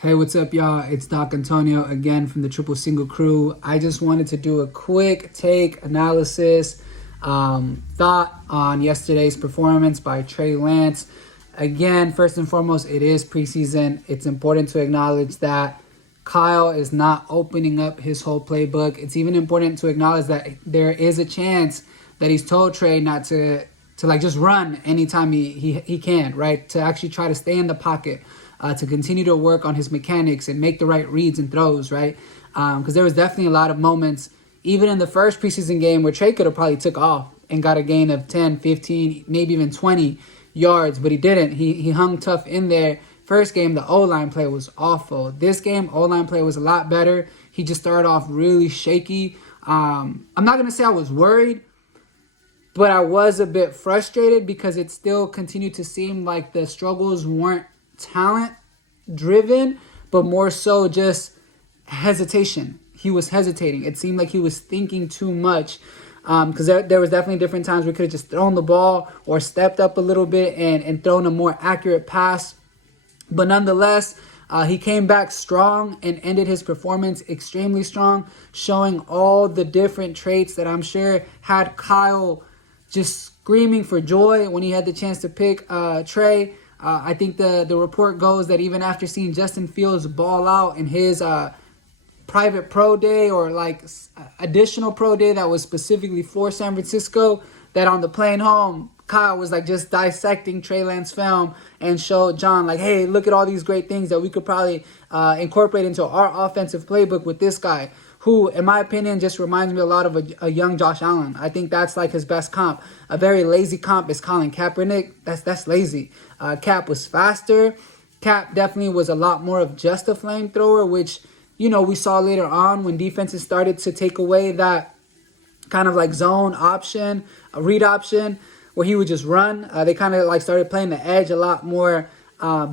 Hey, what's up, y'all? It's Doc Antonio again from the Triple Single Crew. I just wanted to do a quick take analysis, thought on yesterday's performance by Trey Lance. Again, first and foremost, it is preseason. It's important to acknowledge that Kyle is not opening up his whole playbook. It's even important to acknowledge that there is a chance that he's told Trey not to just run anytime he can, right? To actually try to stay in the pocket. To continue to work on his mechanics and make the right reads and throws, right? Because there was definitely a lot of moments, even in the first preseason game, where Trey could have probably took off and got a gain of 10, 15, maybe even 20 yards, but he didn't. He hung tough in there. First game, the O-line play was awful. This game, O-line play was a lot better. He just started off really shaky. I'm not going to say I was worried, but I was a bit frustrated because it still continued to seem like the struggles weren't talent driven, but more so just hesitation. He was hesitating. It seemed like he was thinking too much, because there was definitely different times where he could have just thrown the ball or stepped up a little bit and thrown a more accurate pass. But nonetheless, he came back strong and ended his performance extremely strong, showing all the different traits that I'm sure had Kyle just screaming for joy when he had the chance to pick Trey. I think the report goes that even after seeing Justin Fields ball out in his private pro day or like additional pro day that was specifically for San Francisco, that on the plane home, Kyle was like just dissecting Trey Lance film and showed John like, hey, look at all these great things that we could probably incorporate into our offensive playbook with this guy, who, in my opinion, just reminds me a lot of a young Josh Allen. I think that's like his best comp. A very lazy comp is Colin Kaepernick. That's lazy. Cap was faster. Cap definitely was a lot more of just a flamethrower, which, you know, we saw later on when defenses started to take away that kind of like zone option, a read option, where he would just run. They kind of like started playing the edge a lot more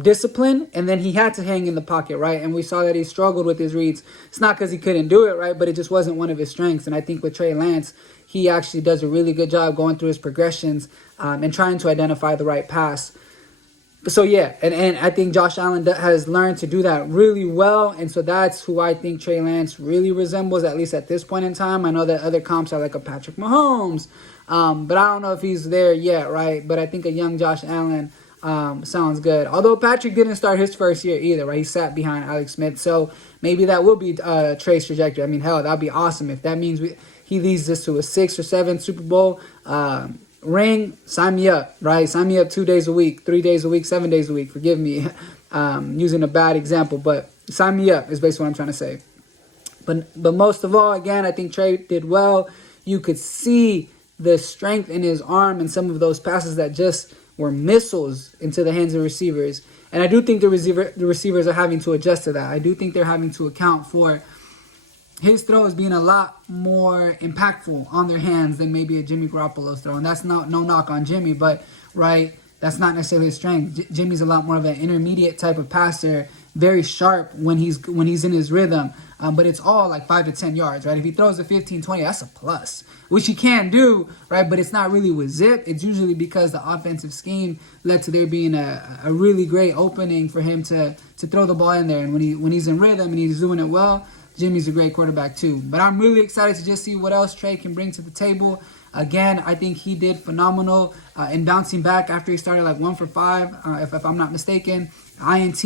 discipline, and then he had to hang in the pocket, right? And we saw that he struggled with his reads. It's not because he couldn't do it, right? But it just wasn't one of his strengths. And I think with Trey Lance, he actually does a really good job going through his progressions and trying to identify the right pass. So yeah, and I think Josh Allen has learned to do that really well, and so that's who I think Trey Lance really resembles, at least at this point in time. I know that other comps are like a Patrick Mahomes, but I don't know if he's there yet, right? But I think a young Josh Allen sounds good. Although Patrick didn't start his first year either, right? He sat behind Alex Smith, so maybe that will be Trey's trajectory. I mean, hell, that'd be awesome if that means he leads us to a 6 or 7 Super Bowl ring. Sign me up, right? Sign me up 2 days a week, 3 days a week, 7 days a week. Forgive me using a bad example, but sign me up is basically what I'm trying to say. But most of all, again, I think Trey did well. You could see the strength in his arm and some of those passes that just were missiles into the hands of receivers. And I do think the receivers are having to adjust to that. I do think they're having to account for his throws being a lot more impactful on their hands than maybe a Jimmy Garoppolo's throw. And that's no knock on Jimmy, but, right, that's not necessarily his strength. Jimmy's a lot more of an intermediate type of passer, very sharp when he's in his rhythm. But it's all like 5 to 10 yards, right? If he throws a 15, 20, that's a plus, which he can do, right? But it's not really with zip. It's usually because the offensive scheme led to there being a really great opening for him to throw the ball in there. And when he's in rhythm and he's doing it well, Jimmy's a great quarterback too. But I'm really excited to just see what else Trey can bring to the table. Again, I think he did phenomenal in bouncing back after he started like 1 for 5, if I'm not mistaken. INT,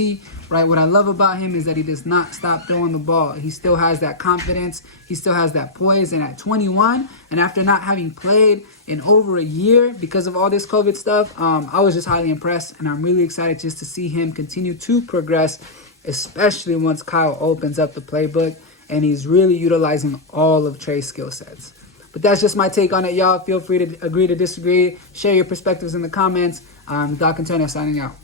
right? What I love about him is that he does not stop throwing the ball. He still has that confidence. He still has that poise. And at 21, and after not having played in over a year because of all this COVID stuff, I was just highly impressed. And I'm really excited just to see him continue to progress, especially once Kyle opens up the playbook and he's really utilizing all of Trey's skill sets. But that's just my take on it, y'all. Feel free to agree to disagree. Share your perspectives in the comments. Doc Antonio signing out.